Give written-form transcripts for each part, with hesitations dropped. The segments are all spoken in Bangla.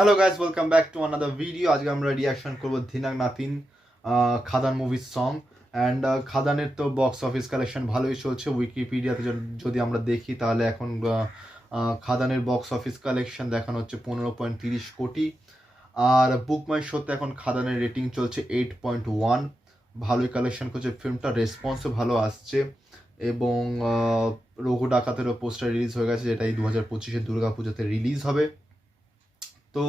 Hello guys, welcome back to another video. আজকে আমরা রিয়াকশন করবো ধিনাক নাতিন খাদান মুভির সং। অ্যান্ড খাদানের তো বক্স অফিস কালেকশন ভালোই চলছে। উইকিপিডিয়াতে যদি আমরা দেখি তাহলে এখন খাদানের বক্স অফিস কালেকশন দেখানো হচ্ছে 15.30 কোটি। আর বুক মাই শোতে এখন খাদানের রেটিং চলছে 8.1। ভালোই কালেকশন করছে ফিল্মটা, রেসপন্সও ভালো আসছে। এবং রঘু ডাকাতেরও পোস্টার রিলিজ হয়ে গেছে, যেটা এই 2025 দুর্গা পুজোতে রিলিজ হবে। তো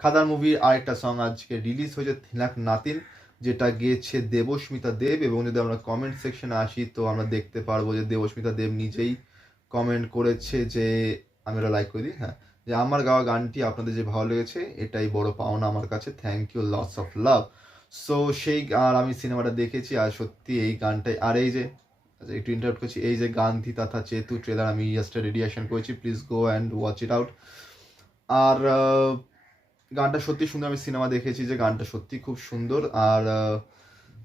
খাদার মুভির আরেকটা সং আজকে রিলিজ হয়েছে, ধিনাক নাতিন, যেটা গেয়েছে দেবস্মিতা দেব। এবং যদি আমরা কমেন্ট সেকশনে আসি তো আমরা দেখতে পারবো যে দেবস্মিতা দেব নিজেই কমেন্ট করেছে যে, আমি ওটা লাইক করে দিই, হ্যাঁ, যে আমার গাওয়া গানটি আপনাদের যে ভালো লেগেছে এটাই বড় পাওনা আমার কাছে, thank you, lots of love. So সেই আর আমি সিনেমাটা দেখেছি, আর সত্যি এই গানটাই। আর এই যে একটু ইন্টারাপ্ট করছি, এই যে গান্ধী তথা চেতু ট্রেলার আমি ইয়েস্টারডে রিঅ্যাকশন করেছি, please go and watch it out. আর গানটা সত্যি সুন্দর, আমি সিনেমা দেখেছি যে গানটা সত্যি খুব সুন্দর। আর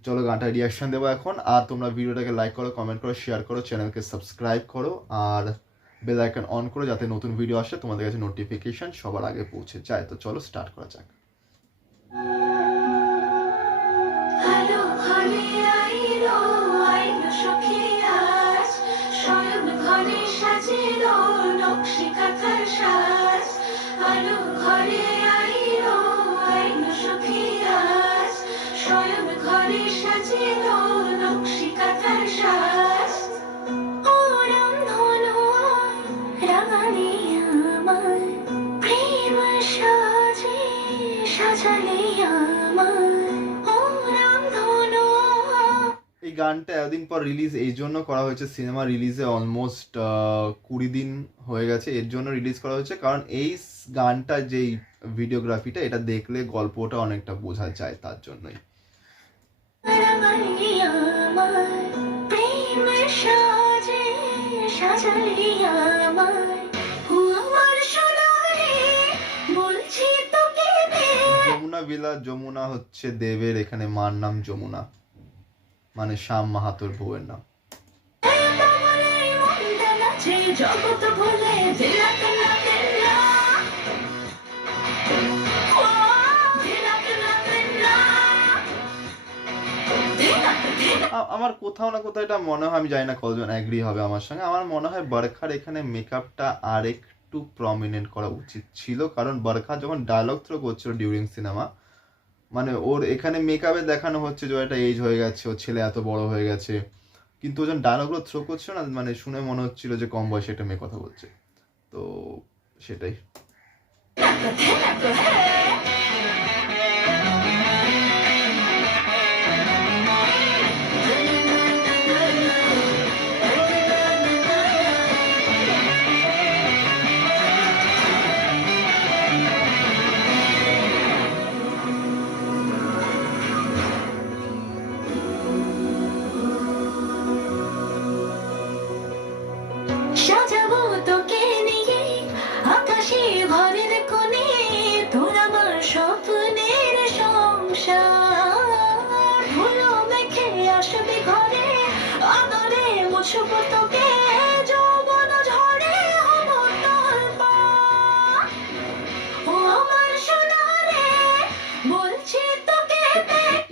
চলো গানটা রিয়াকশন দেবো এখন। আর তোমরা ভিডিওটাকে লাইক করো, কমেন্ট করো, শেয়ার করো, চ্যানেলকে সাবস্ক্রাইব করো, আর বেল আইকন অন করো যাতে নতুন ভিডিও আসে তোমাদের কাছে নোটিফিকেশন সবার আগে পৌঁছে যায়। তো চলো স্টার্ট করা যাক। এই গানটা এতদিন পর রিলিজ এই জন্য করা হয়েছে, সিনেমা রিলিজে অলমোস্ট 20 দিন হয়ে গেছে, এর জন্য রিলিজ করা হয়েছে। কারণ এই গানটা যেই ভিডিওগ্রাফিটা, এটা দেখলে গল্পটা অনেকটা বোঝা যায়, তার জন্যই। যমুনা বিলা, যমুনা হচ্ছে দেবের, এখানে মার নাম যমুনা, মানে শ্যাম মাহাতোর বউয়ের নাম। আমার কোথাও না কোথাও এটা মনে হয়, আমি জানি না কজন অ্যাগ্রি হবে আমার সঙ্গে, আমার মনে হয় বরখার এখানে মেকআপটা আর একটু প্রমিনেন্ট করা উচিত ছিল। কারণ বরখা যখন ডায়লগ থ্রো করছিল ডিউরিং সিনেমা, মানে ওর এখানে মেকআপে দেখানো হচ্ছে যে একটা এজ হয়ে গেছে, ওর ছেলে এত বড় হয়ে গেছে, কিন্তু ও যখন ডায়লগগুলো থ্রো করছিল না, মানে শুনে মনে হচ্ছিল যে কম বয়সে একটা মেয়ে কথা বলছে। তো সেটাই।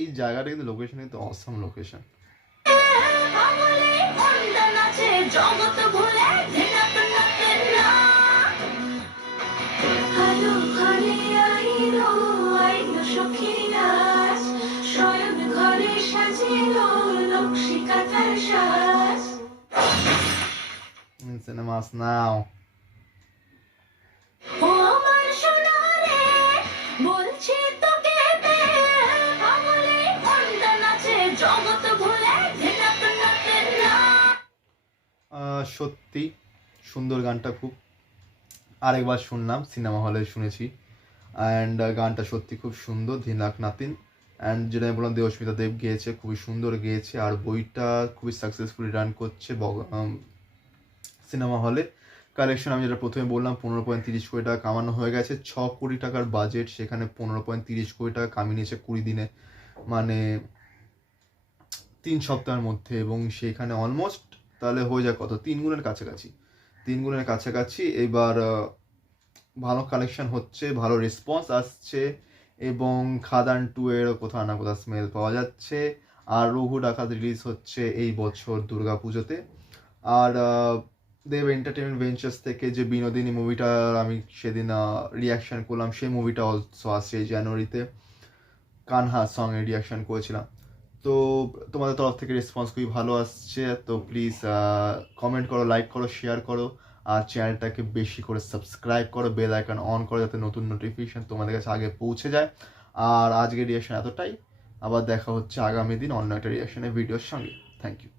এই জায়গাটা কিন্তু লোকেশন কিন্তু অসম লোকেশন। Cinemas now. সত্যি সুন্দর গানটা খুব, আরেকবার শুনলাম, সিনেমা হলে শুনেছি। অ্যান্ড গানটা সত্যি খুব সুন্দর, ধিনাক নাতিন। অ্যান্ড যেটা আমি বললাম দেবস্মিতা দেব গেয়েছে, খুবই সুন্দর গেয়েছে। আর বইটা খুবই সাকসেসফুলি রান করছে সিনেমা হলে। কালেকশন আমি যেটা প্রথমে বললাম 15.30 কোটি টাকা কামানো হয়ে গেছে। 6 কোটি টাকার বাজেট, সেখানে 15.30 কোটি টাকা কামিয়ে নিয়েছে 20 দিনে, মানে 3 সপ্তাহের মধ্যে। এবং সেখানে অলমোস্ট তাহলে হয়ে যায় কত, 3 গুণের কাছাকাছি, 3 গুণের কাছাকাছি। এবার ভালো কালেকশন হচ্ছে, ভালো রেসপন্স আসছে, এবং খাদান 2 এরও কোথাও না কোথাও স্মেল পাওয়া যাচ্ছে। আর রঘু ডাকাত রিলিজ হচ্ছে এই বছর দুর্গা পুজোতে। আর দেব এন্টারটেনমেন্ট ভেঞ্চার্স থেকে যে বিনোদিনী মুভিটা আমি সেদিন রিয়াকশন করলাম, সেই মুভিটা অলসো আসছে এই জানুয়ারিতে। কানহা সঙ্গে রিয়াকশন করেছিলাম। তো তোমাদের তরফ থেকে রেসপন্স খুবই ভালো আসছে। তো প্লিজ কমেন্ট করো, লাইক করো, শেয়ার করো, আর চ্যানেলটাকে বেশি করে সাবস্ক্রাইব করো, বেল আইকন অন করো যাতে নতুন নোটিফিকেশন তোমাদের কাছে আগে পৌঁছে যায়। আর আজকের রিয়াকশন এতটাই, আবার দেখা হচ্ছে আগামী দিন অন্য একটা রিয়াকশনের ভিডিওর সঙ্গে। Thank you.